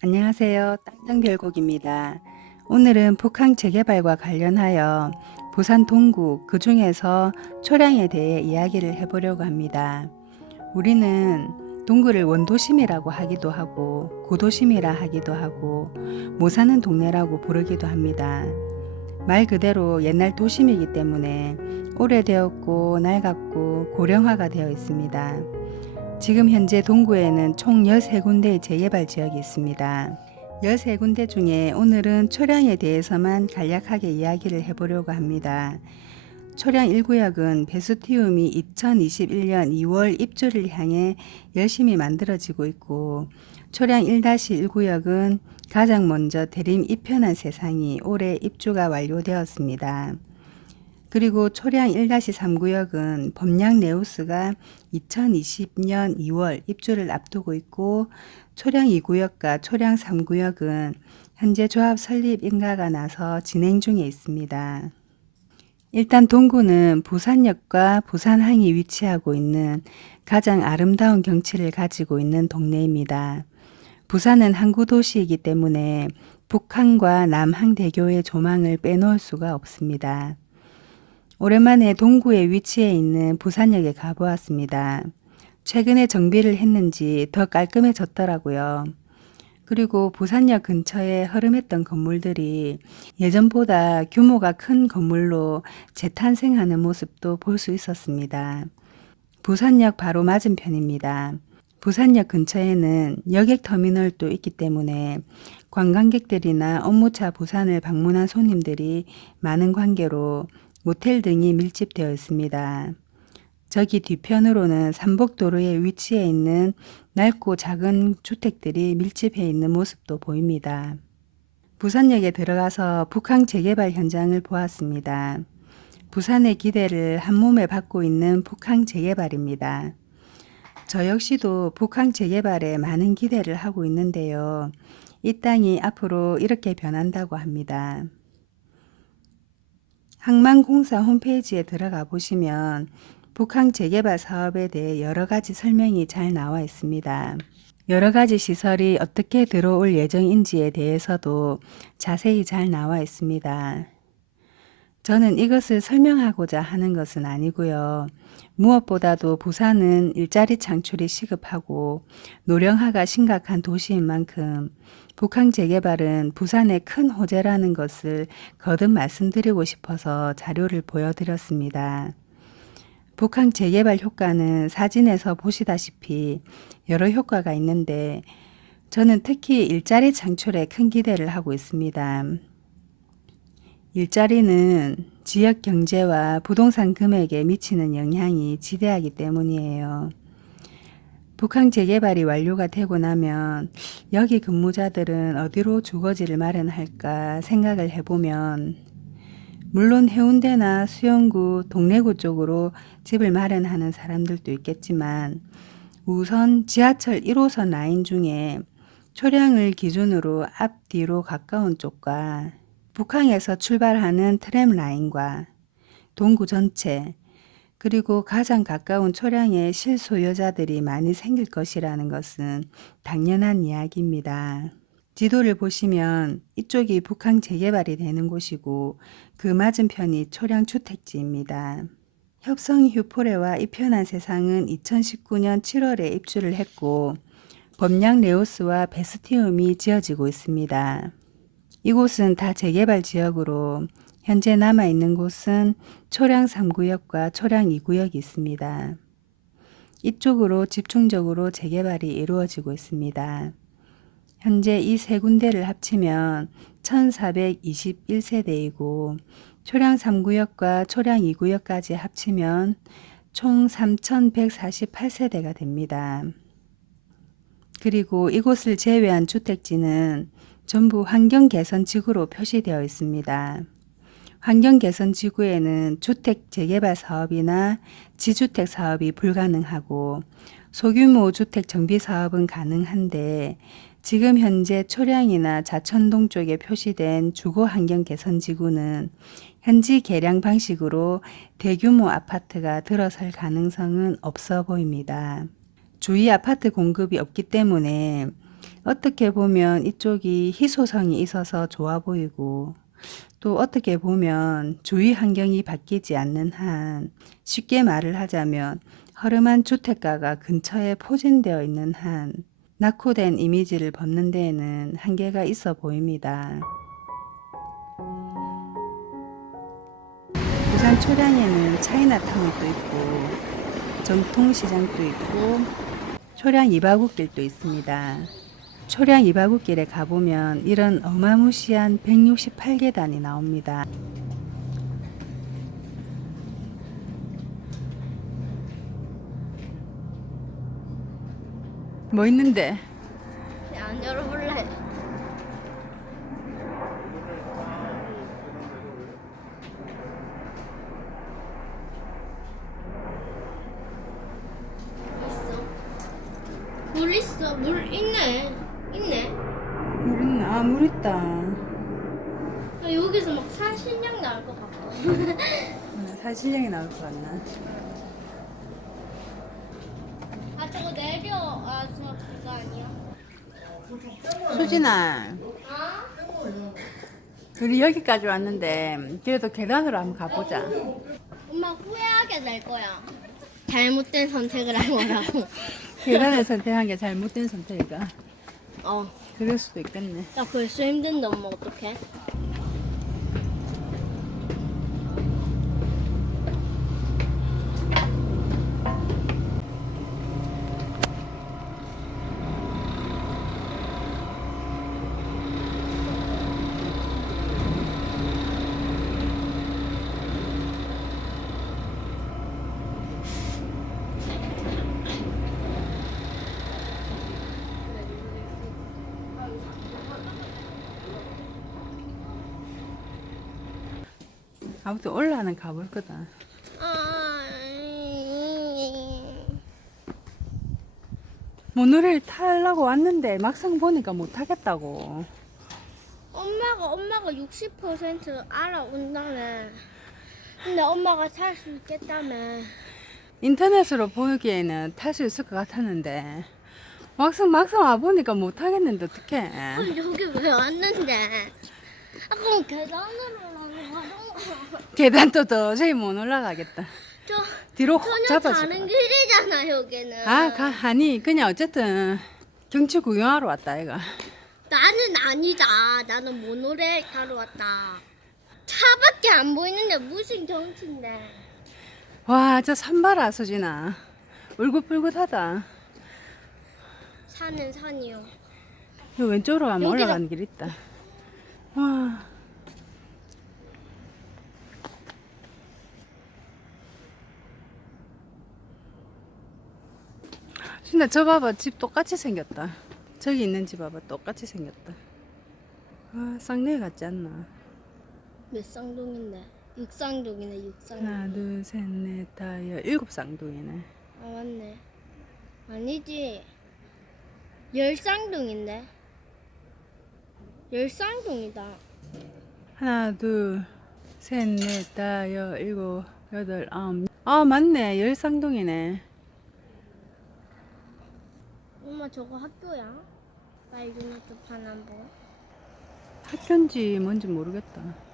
안녕하세요. 땅땅별곡입니다. 오늘은 북한 재개발과 관련하여 부산 동구 그 중에서 초량에 대해 이야기를 해보려고 합니다. 우리는 동구를 원도심이라고 하기도 하고 구도심이라 하기도 하고 못 사는 동네라고 부르기도 합니다. 말 그대로 옛날 도심이기 때문에 오래되었고 낡았고 고령화가 되어 있습니다. 지금 현재 동구에는 총 13군데의 재개발 지역이 있습니다. 13군데 중에 오늘은 초량에 대해서만 간략하게 이야기를 해보려고 합니다. 초량 1구역은 베스티움이 2021년 2월 입주를 향해 열심히 만들어지고 있고, 초량 1-1구역은 가장 먼저 대림 이편한 세상이 올해 입주가 완료되었습니다. 그리고 초량 1-3구역은 범양 네오스가 2020년 2월 입주를 앞두고 있고, 초량 2구역과 초량 3구역은 현재 조합 설립 인가가 나서 진행 중에 있습니다. 일단 동구는 부산역과 부산항이 위치하고 있는 가장 아름다운 경치를 가지고 있는 동네입니다. 부산은 항구 도시이기 때문에 북항과 남항대교의 조망을 빼놓을 수가 없습니다. 오랜만에 동구에 위치해 있는 부산역에 가보았습니다. 최근에 정비를 했는지 더 깔끔해졌더라고요. 그리고 부산역 근처에 허름했던 건물들이 예전보다 규모가 큰 건물로 재탄생하는 모습도 볼 수 있었습니다. 부산역 바로 맞은편입니다. 부산역 근처에는 여객터미널도 있기 때문에 관광객들이나 업무차 부산을 방문한 손님들이 많은 관계로 모텔 등이 밀집되어 있습니다. 저기 뒤편으로는 삼복도로에 위치해 있는 낡고 작은 주택들이 밀집해 있는 모습도 보입니다. 부산역에 들어가서 북항 재개발 현장을 보았습니다. 부산의 기대를 한몸에 받고 있는 북항 재개발입니다. 저 역시도 북항 재개발에 많은 기대를 하고 있는데요. 이 땅이 앞으로 이렇게 변한다고 합니다. 항만공사 홈페이지에 들어가 보시면 북항 재개발 사업에 대해 여러 가지 설명이 잘 나와 있습니다. 여러 가지 시설이 어떻게 들어올 예정인지에 대해서도 자세히 잘 나와 있습니다. 저는 이것을 설명하고자 하는 것은 아니고요. 무엇보다도 부산은 일자리 창출이 시급하고 노령화가 심각한 도시인 만큼 북항 재개발은 부산의 큰 호재라는 것을 거듭 말씀드리고 싶어서 자료를 보여드렸습니다. 북항 재개발 효과는 사진에서 보시다시피 여러 효과가 있는데 저는 특히 일자리 창출에 큰 기대를 하고 있습니다. 일자리는 지역 경제와 부동산 금액에 미치는 영향이 지대하기 때문이에요. 북항 재개발이 완료가 되고 나면 여기 근무자들은 어디로 주거지를 마련할까 생각을 해보면 물론 해운대나 수영구, 동래구 쪽으로 집을 마련하는 사람들도 있겠지만 우선 지하철 1호선 라인 중에 초량을 기준으로 앞뒤로 가까운 쪽과 북항에서 출발하는 트램 라인과 동구 전체 그리고 가장 가까운 초량에 실소유자들이 많이 생길 것이라는 것은 당연한 이야기입니다. 지도를 보시면 이쪽이 북항 재개발이 되는 곳이고 그 맞은편이 초량 주택지입니다. 협성 휴포레와 이편한 세상은 2019년 7월에 입주를 했고 범양 레오스와 베스티움이 지어지고 있습니다. 이곳은 다 재개발 지역으로 현재 남아있는 곳은 초량 3구역과 초량 2구역이 있습니다. 이쪽으로 집중적으로 재개발이 이루어지고 있습니다. 현재 이 세 군데를 합치면 1421세대이고 초량 3구역과 초량 2구역까지 합치면 총 3148세대가 됩니다. 그리고 이곳을 제외한 주택지는 전부 환경개선지구로 표시되어 있습니다. 환경개선지구에는 주택 재개발 사업이나 지주택 사업이 불가능하고 소규모 주택 정비 사업은 가능한데 지금 현재 초량이나 자천동 쪽에 표시된 주거 환경개선지구는 현지 계량 방식으로 대규모 아파트가 들어설 가능성은 없어 보입니다. 주위 아파트 공급이 없기 때문에 어떻게 보면 이쪽이 희소성이 있어서 좋아 보이고 또 어떻게 보면 주위 환경이 바뀌지 않는 한 쉽게 말을 하자면 허름한 주택가가 근처에 포진되어 있는 한 낙후된 이미지를 벗는 데에는 한계가 있어 보입니다. 부산 초량에는 차이나타운도 있고 전통시장도 있고 초량 이바구길도 있습니다. 초량 이바구길에 가보면 이런 어마무시한 168계단이 나옵니다. 뭐 있는데? 안 열어볼래. 있어. 물 있어. 물 있네. 있네. 물 있나? 아, 물 있다. 아, 여기서 막 산신령 나올 것 같고. 사실령이 나올 것 같나? 아 저거 내려. 아 저 그거 아니야. 수진아, 아? 우리 여기까지 왔는데 그래도 계단으로 한번 가보자. 엄마 후회하게 될 거야. 잘못된 선택을 한 거라고. 계단을 선택한 게 잘못된 선택이다. 어. 그럴 수도 있겠네. 나 벌써 힘든데 엄마 어떡해? 아무튼 올라는 가볼 거다. 모노레일 타려고 왔는데 막상 보니까 못 타겠다고. 엄마가 60% 알아온다네. 근데 엄마가 탈 수 있겠다며. 인터넷으로 보기에는 탈 수 있을 것 같았는데 막상 와보니까 못 타겠는데 어떡해. 그럼 여기 왜 왔는데? 아 그럼 계단으로 가는 거야. 계단 또 도저히 못 올라가겠다. 저 뒤로 확 전혀 잡아줄 다른 거야. 길이잖아 여기는. 아니 그냥 어쨌든 경치 구경하러 왔다 이가. 나는 아니다. 나는 모노레일 타러 왔다. 차밖에 안 보이는데 무슨 경치인데? 와 저 산 봐라 수진아. 울긋불긋하다. 산은 산이요. 요 왼쪽으로 가면 여기다. 올라가는 길 있다. 와. 근데 저 봐봐 집 똑같이 생겼다. 저기 있는 집 봐봐 똑같이 생겼다. 아 쌍둥이 같지 않나? 몇 쌍둥인데? 육쌍둥이네 육쌍둥이. 하나 둘셋넷 다섯 일곱 쌍둥이네. 아 맞네. 아니지. 열 쌍둥인데. 열 쌍둥이다. 하나 둘셋넷 다섯 일곱 여덟 아홉. 아 맞네 열 쌍둥이네. 엄마 저거 학교야? 말주노트 파남보. 학교인지 뭔지 모르겠다.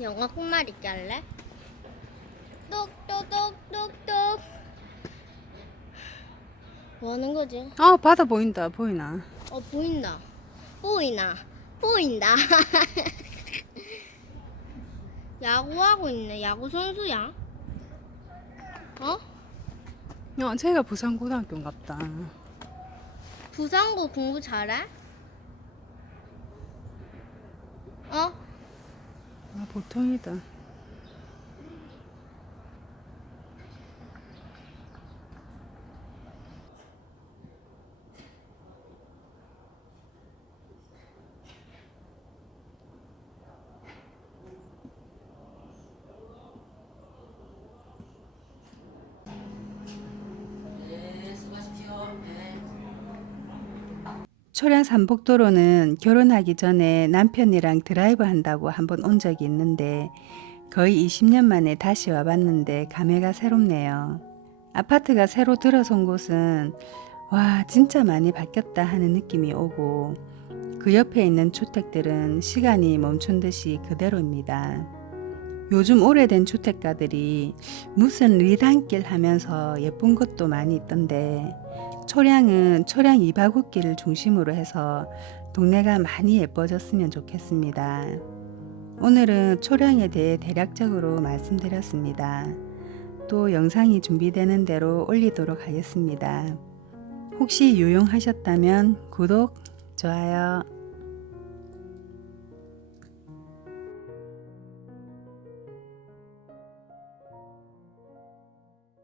영어 끝말 있게 할래? 똑똑똑똑똑. 뭐 하는 거지? 아 바다 보인다 보이나? 어 보인다. 보인다. 야구하고 있네. 야구 선수야? 어? 저희가 부산고등학교인갑다. 부산고 공부 잘해? 어? 아 보통이다. 초량 산복도로는 결혼하기 전에 남편이랑 드라이브 한다고 한번 온 적이 있는데 거의 20년 만에 다시 와봤는데 감회가 새롭네요. 아파트가 새로 들어선 곳은 와 진짜 많이 바뀌었다 하는 느낌이 오고 그 옆에 있는 주택들은 시간이 멈춘 듯이 그대로입니다. 요즘 오래된 주택가들이 무슨 리단길 하면서 예쁜 것도 많이 있던데 초량은 초량 이바구길을 중심으로 해서 동네가 많이 예뻐졌으면 좋겠습니다. 오늘은 초량에 대해 대략적으로 말씀드렸습니다. 또 영상이 준비되는 대로 올리도록 하겠습니다. 혹시 유용하셨다면 구독, 좋아요